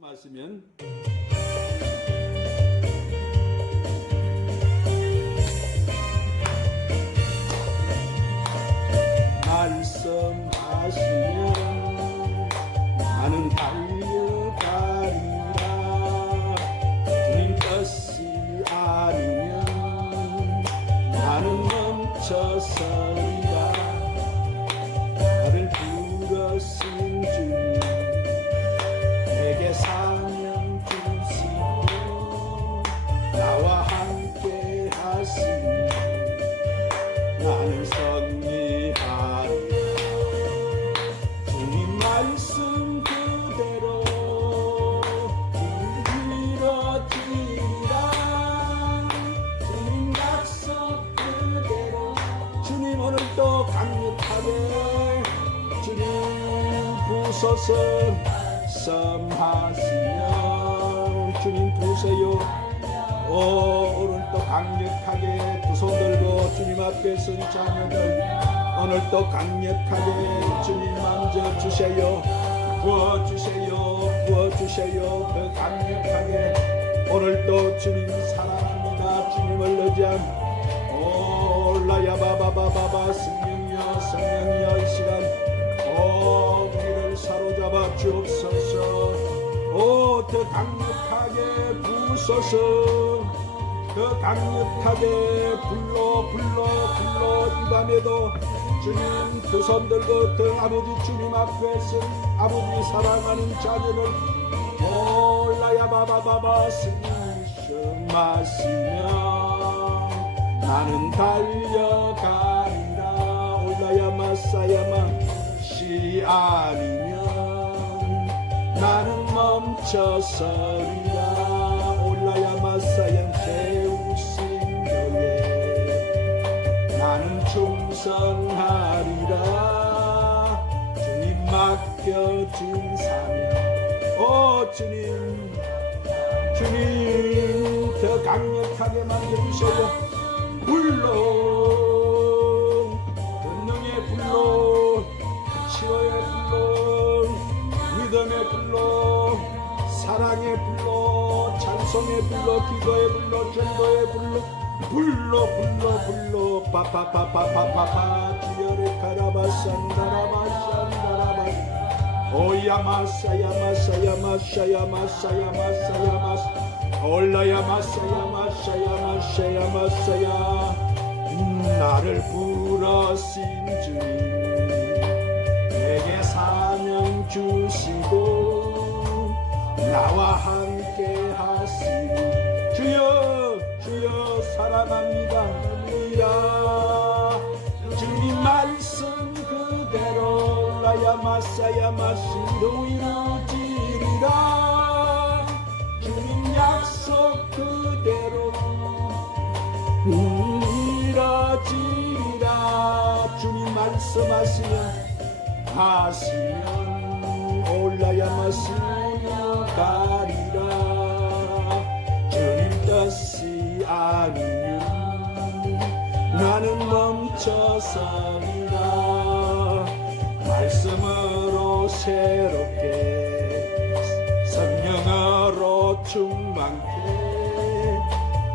말씀은 말씀하시면 나는 달려가리라. 주님 뜻이 아니면 나는 멈춰서리라. 나를 부르신 주님 내게 사명 주시고 나와 함께 하시니 나는 승리하리라. 주님 말씀 그대로 이루어지리라. 주님 약속 그대로 주님 오늘도 강력하게 주님 부서서 말씀하시면 주님 부세요. 오늘도 강력하게 두 손 들고 주님 앞에 선 자녀들 오늘도 강력하게 주님 만져주세요. 부어주세요. 부어주세요. 더 강력하게 오늘도 주님 사랑합니다. 주님을 의지한 올라야 바바바바바 성령이여 성령이여 이 시간 우리를 사로잡아 주옵소서. 더 강력하게 부소서. 더 강력하게 불러 이 밤에도 주님 두 손 들고 더 아버지 주님 앞에서 아버지 사랑하는 자녀들 올라야 바바바바 스님 마시며 나는 달려가리라. 올라야 마사야마 시 아니면 나는 멈춰서리라. 올라야 마사양 세우신 교회 나는 충성하리라. 주님 맡겨준 사명 주님 더 강력하게 만들어주세요. 불러 권능의 불러 치료의 불러 믿음의 불러 사랑의 불러 찬송의 불러 기도의 불러 전도의 불러 파파파파파파파 주여레 카라바산다라바산다라바 오야마사야마사야마사야마사야마사야마사 올라야마사야마사야마사야마사야 나를 부르신 주님 내게 사명 주시고 나와 함께 하시니 주여 사랑합니다. 주님 말씀 그대로 라야마사야마시로 이루어지리라. 주님 약속 그대로 이루어지리라. 주님 말씀하시면 올라야마시며 가리라. 주님 뜻이 아니면 나는 멈춰서리라. 말씀으로 새롭게 성령으로 충만케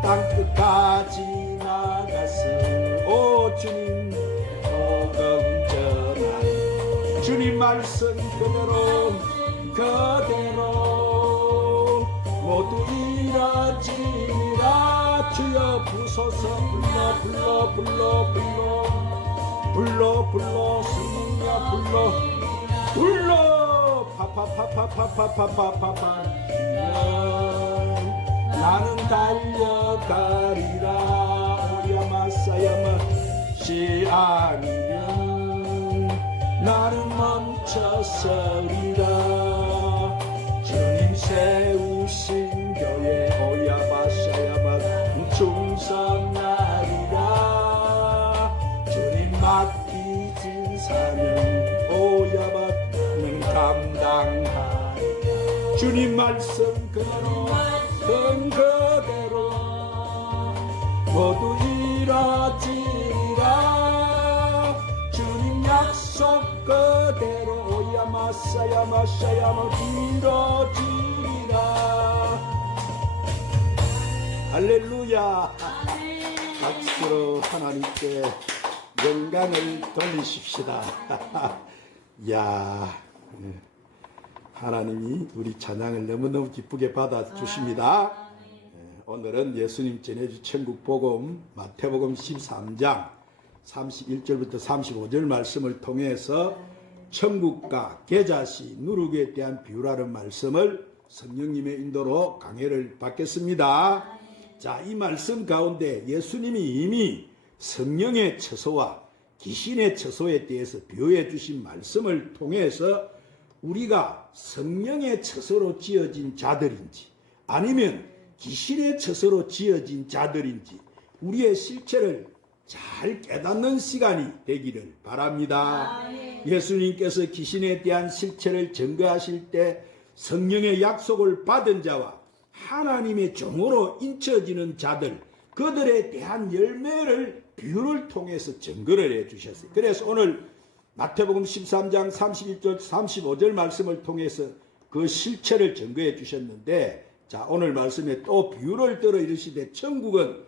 땅끝까지 나가서 주님 복음 전하리. 주님 말씀 그대로 모두 이루어지리라. 주여 부소서 불러 승리야 불러 파파파파파파파파파 나는 달려가리라. 오야마사야마 시 아니면 나는 멈춰서리라. 주님 세우신 교회 오야마사야마 충성하리라. 주님 맡기진 사명 오야마는 감당하리. 주님 말씀 그대로 모두 이루어지리라. 주님 약속 그대로 오야마사야마사야마 이루어지리라. 할렐루야. 박수로 하나님께 영광을 돌리십시다. 야, 하나님이 우리 찬양을 너무너무 기쁘게 받아주십니다. 오늘은 예수님 전해주 천국 복음 마태복음 13장 31절부터 35절 말씀을 통해서 천국과 계자시 누룩에 대한 비유라는 말씀을 성령님의 인도로 강해를 받겠습니다. 자, 이 말씀 가운데 예수님이 이미 성령의 처소와 귀신의 처소에 대해서 비유해 주신 말씀을 통해서 우리가 성령의 처소로 지어진 자들인지 아니면 귀신의 처소로 지어진 자들인지 우리의 실체를 잘 깨닫는 시간이 되기를 바랍니다. 예수님께서 귀신에 대한 실체를 증거하실 때 성령의 약속을 받은 자와 하나님의 종으로 인쳐지는 자들, 그들에 대한 열매를 비유를 통해서 증거를 해주셨어요. 그래서 오늘 마태복음 13장 31절 35절 말씀을 통해서 그 실체를 증거해 주셨는데, 자, 오늘 말씀에 또 비유를 들어 이르시되 천국은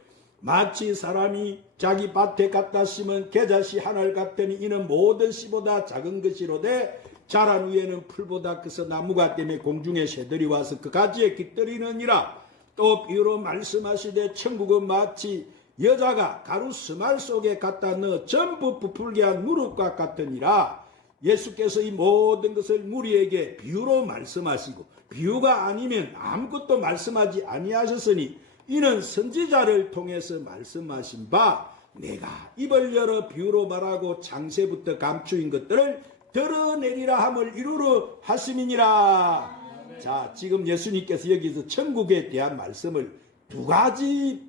마치 사람이 자기 밭에 갖다 심은 겨자씨 하나를 같더니 이는 모든 씨보다 작은 것이로되 자란 위에는 풀보다 커서 나무가 때문에 공중의 새들이 와서 그 가지에 깃들이느니라. 또 비유로 말씀하시되 천국은 마치 여자가 가루 스말 속에 갖다 넣어 전부 부풀게 한 누룩과 같으니라. 예수께서 이 모든 것을 우리에게 비유로 말씀하시고 비유가 아니면 아무것도 말씀하지 아니하셨으니 이는 선지자를 통해서 말씀하신 바 내가 입을 열어 비유로 말하고 창세부터 감추인 것들을 드러내리라 함을 이루려 하심이니라. 자, 지금 예수님께서 여기서 천국에 대한 말씀을 두 가지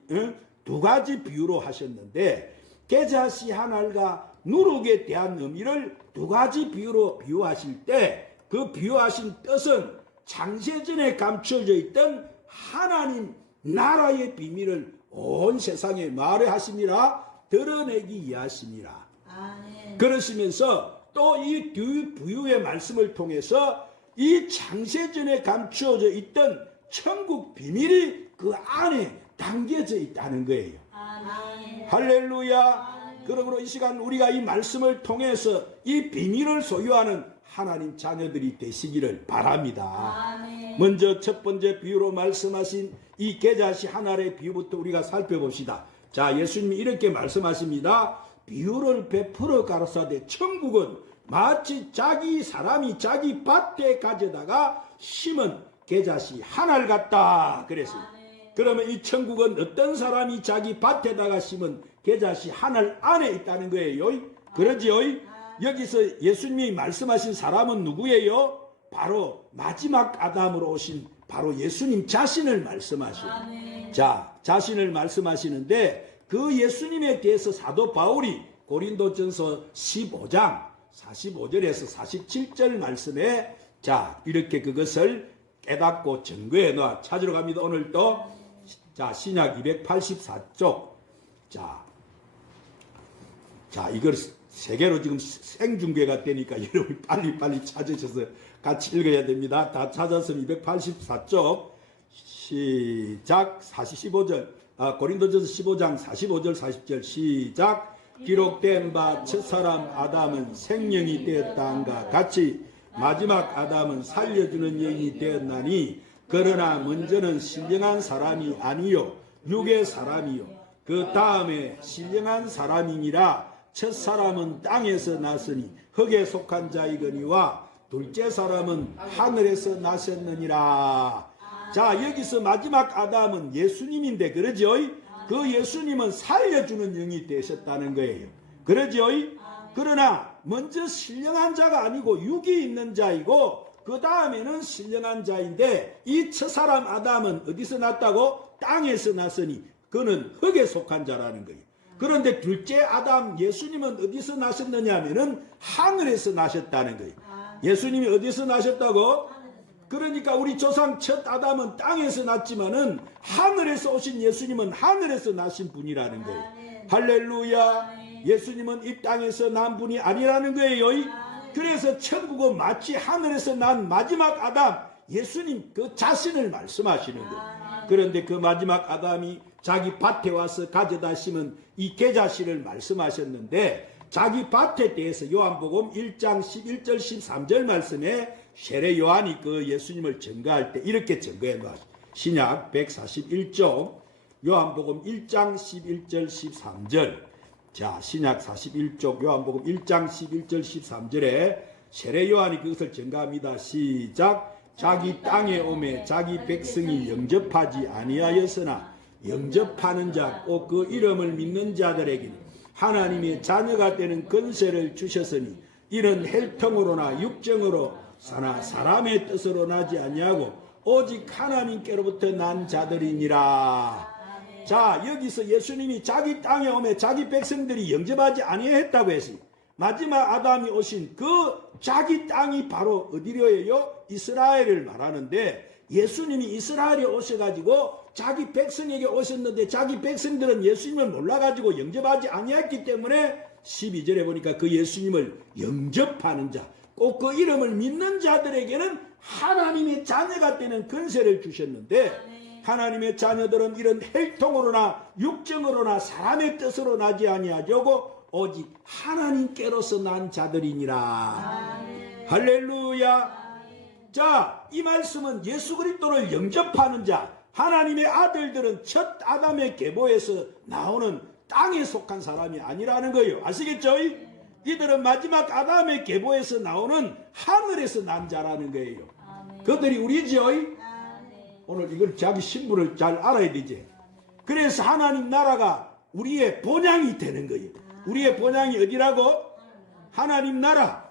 비유로 하셨는데 겨자씨 한 알과 누룩에 대한 의미를 두 가지 비유로 비유하실 때 그 비유하신 뜻은 창세전에 감춰져 있던 하나님 나라의 비밀을 온 세상에 말하심이라 드러내기 위하심이라. 그러시면서 또 이 비유의 말씀을 통해서 이 창세전에 감추어져 있던 천국 비밀이 그 안에 담겨져 있다는 거예요. 할렐루야. 그러므로 이 시간 우리가 이 말씀을 통해서 이 비밀을 소유하는 하나님 자녀들이 되시기를 바랍니다. 먼저 첫 번째 비유로 말씀하신 이 겨자씨 한 알의 비유부터 우리가 살펴봅시다. 자, 예수님이 이렇게 말씀하십니다. 비유를 베풀어 가로사대 천국은 마치 사람이 자기 밭에 가져다가 심은 겨자씨 한 알 같다 그랬어요. 그러면 이 천국은 어떤 사람이 자기 밭에다가 심은 겨자씨 한 알 안에 있다는 거예요. 그러지요? 여기서 예수님이 말씀하신 사람은 누구예요? 바로 마지막 아담으로 오신 바로 예수님 자신을 말씀하시요. 자, 자신을 말씀하시는데 그 예수님에 대해서 사도 바울이 고린도전서 15장 45절에서 47절 말씀에 자, 이렇게 그것을 깨닫고 증거해 놓아 찾으러 갑니다. 오늘 또 자, 신약 284쪽. 자, 이걸 세 개로 지금 생중계가 되니까 여러분이 빨리 찾으셔서 같이 읽어야 됩니다. 다 찾아서 284쪽 시작 45절 고린도전서 15장 45절 40절 시작. 기록된 바 첫사람 아담은 생명이 되었다함과 같이 마지막 아담은 살려주는 영이 되었나니 그러나 먼저는 신령한 사람이 아니요 육의 사람이요 그 다음에 신령한 사람이니라. 첫 사람은 땅에서 났으니 흙에 속한 자이거니와 둘째 사람은 하늘에서 나셨느니라. 자, 여기서 마지막 아담은 예수님인데 그러죠? 그 예수님은 살려주는 영이 되셨다는 거예요. 그러죠? 그러나 먼저 신령한 자가 아니고 육이 있는 자이고 그 다음에는 신령한 자인데 이 첫사람 아담은 어디서 났다고? 땅에서 났으니 그는 흙에 속한 자라는 거예요. 그런데 둘째 아담 예수님은 어디서 나셨느냐 하면은 하늘에서 나셨다는 거예요. 예수님이 어디서 나셨다고? 그러니까 우리 조상 첫 아담은 땅에서 났지만은 하늘에서 오신 예수님은 하늘에서 나신 분이라는 거예요. 할렐루야. 예수님은 이 땅에서 난 분이 아니라는 거예요. 그래서 천국은 마치 하늘에서 난 마지막 아담 예수님 그 자신을 말씀하시는 거예요. 그런데 그 마지막 아담이 자기 밭에 와서 가져다 심은 이 계자씨를 말씀하셨는데, 자기 밭에 대해서 요한복음 1장 11절 13절 말씀에 세례 요한이 그 예수님을 증거할 때 이렇게 증거해 놨습니다. 신약 141쪽 요한복음 1장 11절 13절. 자, 신약 41쪽 요한복음 1장 11절 13절에 세례 요한이 그것을 증거합니다. 시작. 자기 땅에 오매 자기 백성이 영접하지 아니하였으나 영접하는 자 꼭 그 이름을 믿는 자들에게는 하나님의 자녀가 되는 권세를 주셨으니 이는 혈통으로나 육정으로 사나 사람의 뜻으로 나지 아니하고 오직 하나님께로부터 난 자들이니라. 자, 여기서 예수님이 자기 땅에 오매 자기 백성들이 영접하지 아니했다고 했습니다. 마지막 아담이 오신 그 자기 땅이 바로 어디로예요? 이스라엘을 말하는데, 예수님이 이스라엘에 오셔가지고 자기 백성에게 오셨는데 자기 백성들은 예수님을 몰라가지고 영접하지 아니했기 때문에 12절에 보니까 그 예수님을 영접하는 자, 꼭 그 이름을 믿는 자들에게는 하나님의 자녀가 되는 권세를 주셨는데, 하나님의 자녀들은 이런 혈통으로나 육정으로나 사람의 뜻으로 나지 아니하려고 오직 하나님께로서 난 자들이니라. 할렐루야. 자, 이 말씀은 예수 그리스도를 영접하는 자, 하나님의 아들들은 첫 아담의 계보에서 나오는 땅에 속한 사람이 아니라는 거예요. 아시겠죠? 이들은 마지막 아담의 계보에서 나오는 하늘에서 난 자라는 거예요. 그들이 우리죠. 오늘 이걸 자기 신분을 잘 알아야 되지. 그래서 하나님 나라가 우리의 본향이 되는 거예요. 우리의 본향이 어디라고? 하나님 나라.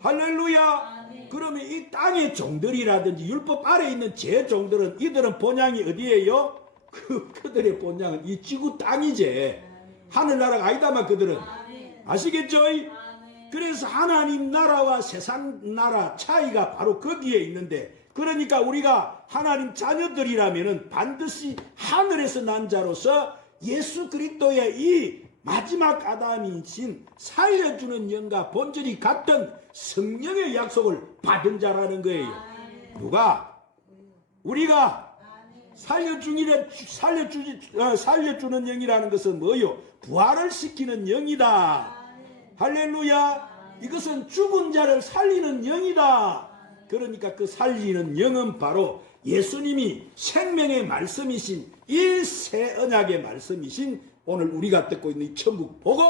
할렐루야. 그러면 이 땅의 종들이라든지 율법 아래에 있는 제 종들은, 이들은 본향이 어디예요? 그들의 본향은 이 지구 땅이지. 하늘나라가 아니다만 그들은. 아시겠죠? 그래서 하나님 나라와 세상 나라 차이가 바로 거기에 있는데, 그러니까 우리가 하나님 자녀들이라면은 반드시 하늘에서 난 자로서 예수 그리스도의 이 마지막 아담이신 살려주는 영과 본질이 같은 성령의 약속을 받은 자라는 거예요. 누가? 우리가 살려주는 영이라는 것은 뭐요? 부활을 시키는 영이다. 할렐루야. 이것은 죽은 자를 살리는 영이다. 그러니까 그 살리는 영은 바로 예수님이 생명의 말씀이신 이 새 언약의 말씀이신 오늘 우리가 듣고 있는 이 천국 복음.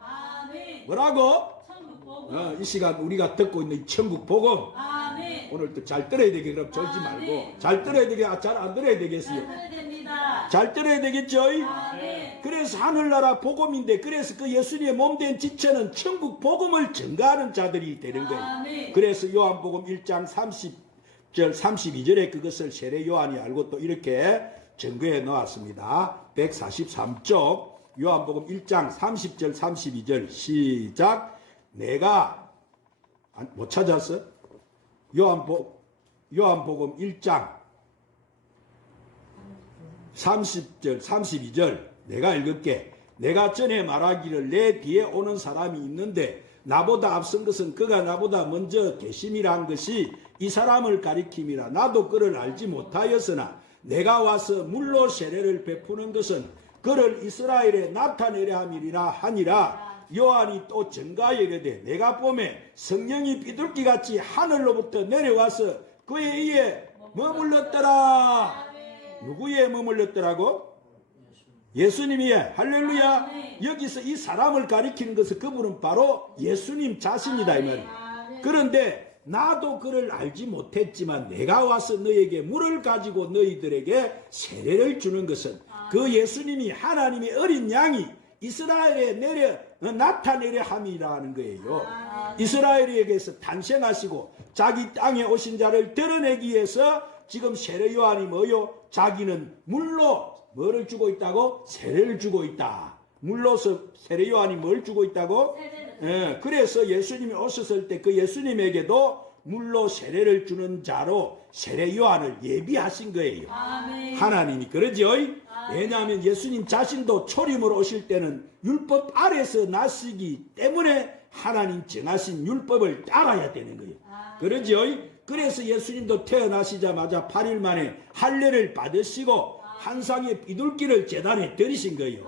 아멘. 뭐라고? 천국 복음. 이 시간 우리가 듣고 있는 이 천국 복음. 아멘. 오늘 또 잘 들어야 되게, 그럼 졸지 말고 잘 들어야 되게, 잘 안 들어야 되겠어요? 잘 됩니다. 잘 들어야 되겠죠? 아멘. 그래서 하늘나라 복음인데, 그래서 그 예수님의 몸된 지체는 천국 복음을 증가하는 자들이 되는 거예요. 아멘. 그래서 요한복음 1장 30절 32절에 그것을 세례 요한이 알고 또 이렇게 증거해 놓았습니다. 143쪽 요한복음 1장 30절 32절 시작. 내가 못 찾았어? 요한복음 1장 30절 32절 내가 읽을게. 내가 전에 말하기를 내 뒤에 오는 사람이 있는데 나보다 앞선 것은 그가 나보다 먼저 계심이라 한 것이 이 사람을 가리킴이라. 나도 그를 알지 못하였으나 내가 와서 물로 세례를 베푸는 것은 그를 이스라엘에 나타내려 함이라 하니라. 요한이 또 증가하여 이르되 내가 보매 성령이 비둘기같이 하늘로부터 내려와서 그에 의해 머물렀더라. 누구에 머물렀더라고? 예수님이에. 할렐루야. 여기서 이 사람을 가리키는 것은 그분은 바로 예수님 자신이다 이 말이에요. 그런데 나도 그를 알지 못했지만 내가 와서 너에게 물을 가지고 너희들에게 세례를 주는 것은 그 예수님이 하나님의 어린 양이 이스라엘에 나타내려 함이라는 거예요. 이스라엘에게서 탄생하시고 자기 땅에 오신 자를 드러내기 위해서 지금 세례 요한이 뭐요? 자기는 물로 뭐를 주고 있다고? 세례를 주고 있다. 물로서 세례 요한이 뭘 주고 있다고? 그래서 예수님이 오셨을 때 그 예수님에게도 물로 세례를 주는 자로 세례 요한을 예비하신 거예요. 아멘. 하나님이 그러죠. 왜냐하면 예수님 자신도 초림으로 오실 때는 율법 아래서 나시기 때문에 하나님 정하신 율법을 따라야 되는 거예요. 그러죠. 그래서 예수님도 태어나시자마자 8일 만에 할례를 받으시고 한 쌍의 비둘기를 제단에 드리신 거예요.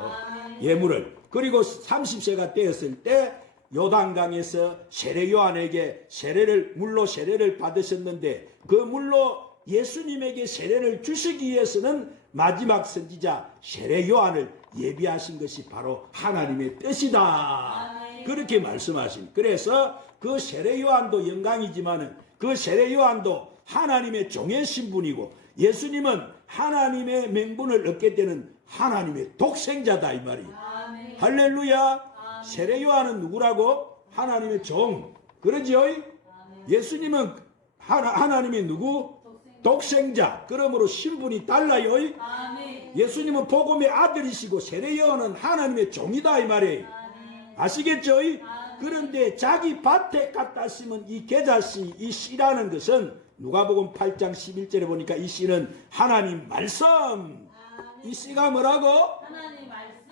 예물을. 그리고 30세가 되었을 때 요단강에서 세례 요한에게 물로 세례를 받으셨는데 그 물로 예수님에게 세례를 주시기 위해서는 마지막 선지자 세례 요한을 예비하신 것이 바로 하나님의 뜻이다. 그렇게 말씀하신. 그래서 그 세례 요한도 영광이지만은 그 세례 요한도 하나님의 종의 신분이고 예수님은 하나님의 명분을 얻게 되는 하나님의 독생자다 이 말이에요. 할렐루야. 세례 요한은 누구라고? 하나님의 종. 그러지요? 예수님은 하나님의 누구? 독생자. 그러므로 신분이 달라요. 예수님은 복음의 아들이시고 세례 요한은 하나님의 종이다 이 말이에요. 아시겠죠? 그런데 자기 밭에 갖다 심은 이 계자씨, 이 씨라는 것은 누가복음 8장 11절에 보니까 이 씨는 하나님 말씀. 이 씨가 뭐라고?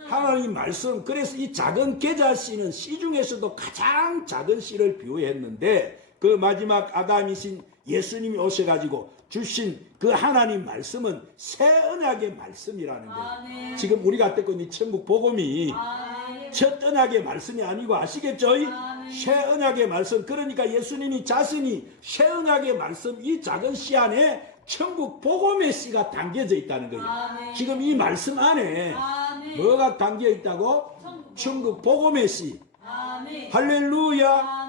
하나님 말씀. 그래서 이 작은 계자씨는 씨 중에서도 가장 작은 씨를 비유했는데 그 마지막 아담이신 예수님이 오셔가지고 주신 그 하나님 말씀은 새 언약의 말씀이라는 거예요. 지금 우리가 듣고 있는 천국 복음이 첫 언약의 말씀이 아니고 아시겠죠? 새 언약의 말씀. 그러니까 예수님이 자신이 새 언약의 말씀 이 작은 씨 안에 천국 복음의 씨가 담겨져 있다는 거예요. 지금 이 말씀 안에 뭐가 담겨 있다고? 천국 복음의 씨. 할렐루야.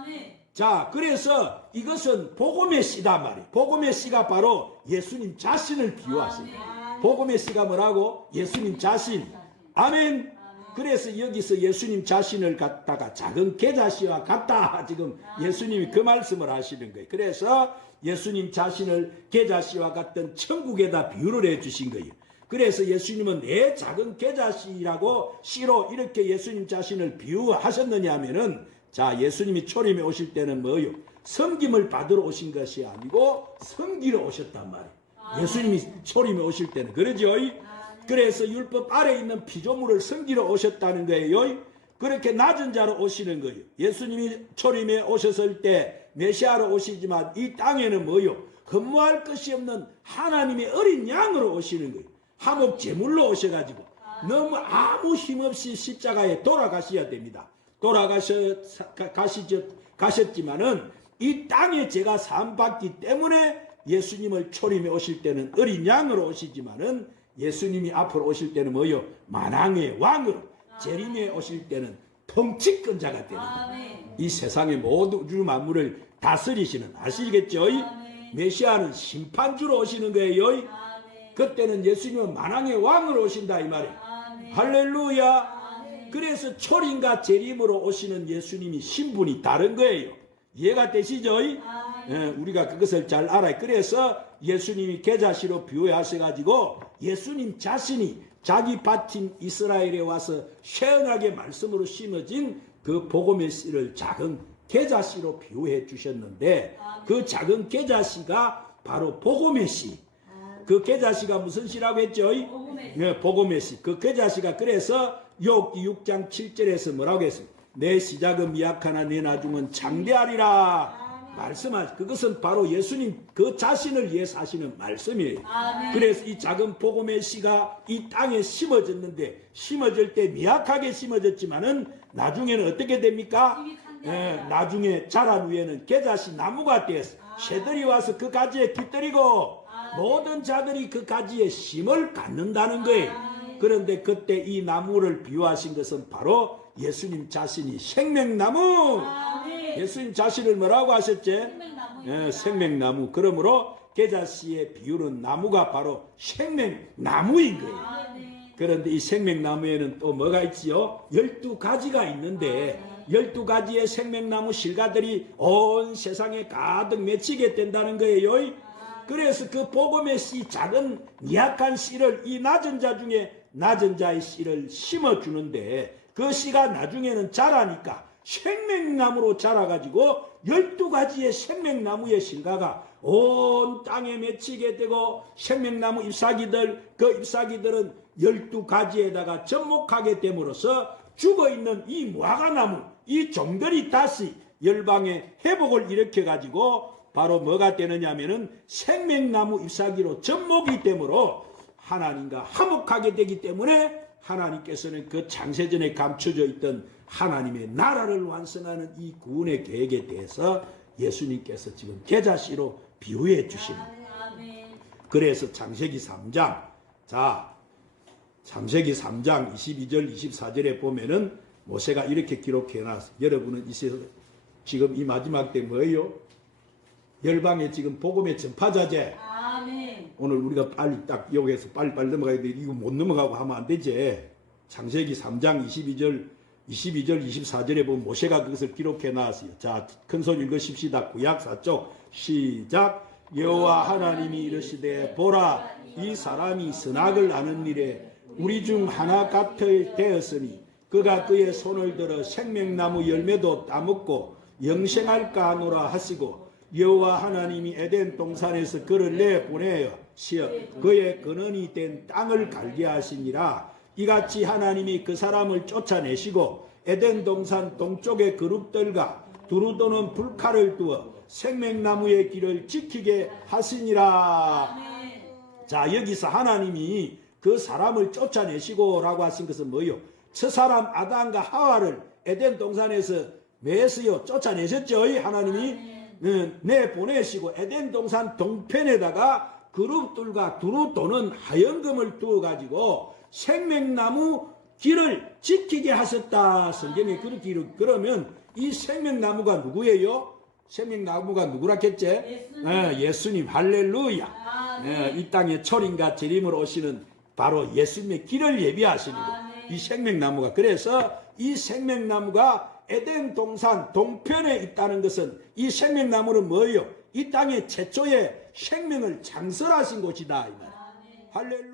자, 그래서 이것은 복음의 씨다 말이에요. 복음의 씨가 바로 예수님 자신을 비유하십니다. 복음의 씨가 뭐라고? 예수님 자신. 아멘. 그래서 여기서 예수님 자신을 갖다가 작은 계자씨와 같다. 지금 예수님이 그 말씀을 하시는 거예요. 그래서 예수님 자신을 계자씨와 같은 천국에다 비유를 해 주신 거예요. 그래서 예수님은 내 작은 계자씨라고 씨로 이렇게 예수님 자신을 비유하셨느냐 하면은 자, 예수님이 초림에 오실 때는 뭐요? 섬김을 받으러 오신 것이 아니고 섬기러 오셨단 말이에요. 예수님이 초림에 오실 때는. 그러죠? 그래서 율법 아래에 있는 피조물을 섬기러 오셨다는 거예요. 그렇게 낮은 자로 오시는 거예요. 예수님이 초림에 오셨을 때 메시아로 오시지만 이 땅에는 뭐요? 허무할 것이 없는 하나님의 어린 양으로 오시는 거예요. 화목 제물로 오셔가지고 너무 아무 힘없이 십자가에 돌아가셔야 됩니다. 가셨지만은 이 땅에 제가 사함받기 때문에 예수님을 초림에 오실 때는 어린 양으로 오시지만은 예수님이 앞으로 오실 때는 뭐요? 만왕의 왕으로 재림에 오실 때는 통치권자가 되는 거예요. 이 세상의 모든 우주 만물을 다스리시는 아시겠죠? 메시아는 심판주로 오시는 거예요. 그때는 예수님은 만왕의 왕으로 오신다 이 말이에요. 할렐루야. 그래서 초림과 재림으로 오시는 예수님이 신분이 다른 거예요. 이해가 되시죠? 우리가 그것을 잘 알아요. 그래서 예수님이 계자씨로 비유하셔가지고 예수님 자신이 자기 밭인 이스라엘에 와서 쇠언약의 말씀으로 심어진 그 복음의 씨를 작은 계자씨로 비유해 주셨는데 그 작은 계자씨가 바로 복음의 씨. 그 계자씨가 무슨 씨라고 했죠? 복음의 씨. 그 계자씨가 그래서 욥기 6장 7절에서 뭐라고 했습니까? 내 시작은 미약하나 내 나중은 장대하리라. 말씀하시. 그것은 바로 예수님 그 자신을 위해서 하시는 말씀이에요. 그래서 이 작은 복음의 씨가 이 땅에 심어졌는데 심어질 때 미약하게 심어졌지만은 나중에는 어떻게 됩니까? 나중에 자란 후에는 계자씨 나무가 되어서 새들이 와서 그 가지에 깃들이고 모든 자들이 그 가지에 심을 갖는다는 거예요. 그런데 그때 이 나무를 비유하신 것은 바로 예수님 자신이 생명나무. 예수님 자신을 뭐라고 하셨지? 생명나무. 그러므로 계자씨의 비유는 나무가 바로 생명나무인 거예요. 그런데 이 생명나무에는 또 뭐가 있지요? 12가지가 있는데 12가지의 생명나무 실과들이 온 세상에 가득 맺히게 된다는 거예요. 그래서 그 복음의 씨, 작은 미약한 씨를 이 낮은 자 중에 낮은 자의 씨를 심어주는데 그 씨가 나중에는 자라니까 생명나무로 자라가지고 12가지의 생명나무의 실과가 온 땅에 맺히게 되고 생명나무 잎사귀들, 그 잎사귀들은 12가지에다가 접목하게 됨으로써 죽어있는 이 무화과나무, 이 종들이 다시 열방의 회복을 일으켜가지고 바로 뭐가 되느냐 하면은 생명나무 잎사귀로 접목이 되므로 하나님과 화목하게 되기 때문에 하나님께서는 그 창세전에 감춰져 있던 하나님의 나라를 완성하는 이 구원의 계획에 대해서 예수님께서 지금 계자씨로 비유해 주십니다. 아멘. 그래서 창세기 3장, 자, 창세기 3장 22절 24절에 보면은 모세가 이렇게 기록해 놨어요. 여러분은 지금 이 마지막 때 뭐예요? 열방에 지금 복음의 전파자제. 아멘. 오늘 우리가 빨리 딱 여기에서 빨리빨리 넘어가야 돼. 이거 못 넘어가고 하면 안 되지. 창세기 3장 22절 24절에 보면 모세가 그것을 기록해 놨어요. 자, 큰 소리 읽으십시다. 구약 4쪽 시작. 여호와 하나님이 이르시되 보라 이 사람이 선악을 아는 일에 우리 중 하나 같아 되었으니 그가 그의 손을 들어 생명나무 열매도 따먹고 영생할까 하노라 하시고 여호와 하나님이 에덴 동산에서 그를 내보내어 시어 그의 근원이 된 땅을 갈게 하시니라. 이같이 하나님이 그 사람을 쫓아내시고 에덴 동산 동쪽의 그룹들과 두루 도는 불칼을 두어 생명나무의 길을 지키게 하시니라. 아멘. 자, 여기서 하나님이 그 사람을 쫓아내시고 라고 하신 것은 뭐요? 첫사람 아담과 하와를 에덴 동산에서 매서요 쫓아내셨죠. 하나님이 내보내시고 에덴 동산 동편에다가 그룹들과 두루 도는 하연금을 두어 가지고 생명나무 길을 지키게 하셨다. 성경에 그렇게 이르. 그러면 이 생명나무가 누구예요? 생명나무가 누구라 했지? 예수님. 예수님. 할렐루야. 아멘. 이 땅에 초림과 재림으로 오시는 바로 예수님의 길을 예비하십니다. 아멘. 이 생명나무가. 그래서 이 생명나무가 에덴 동산 동편에 있다는 것은 이 생명나무는 뭐예요? 이 땅의 최초의 생명을 창설하신 곳이다. 이 말. 할렐루야.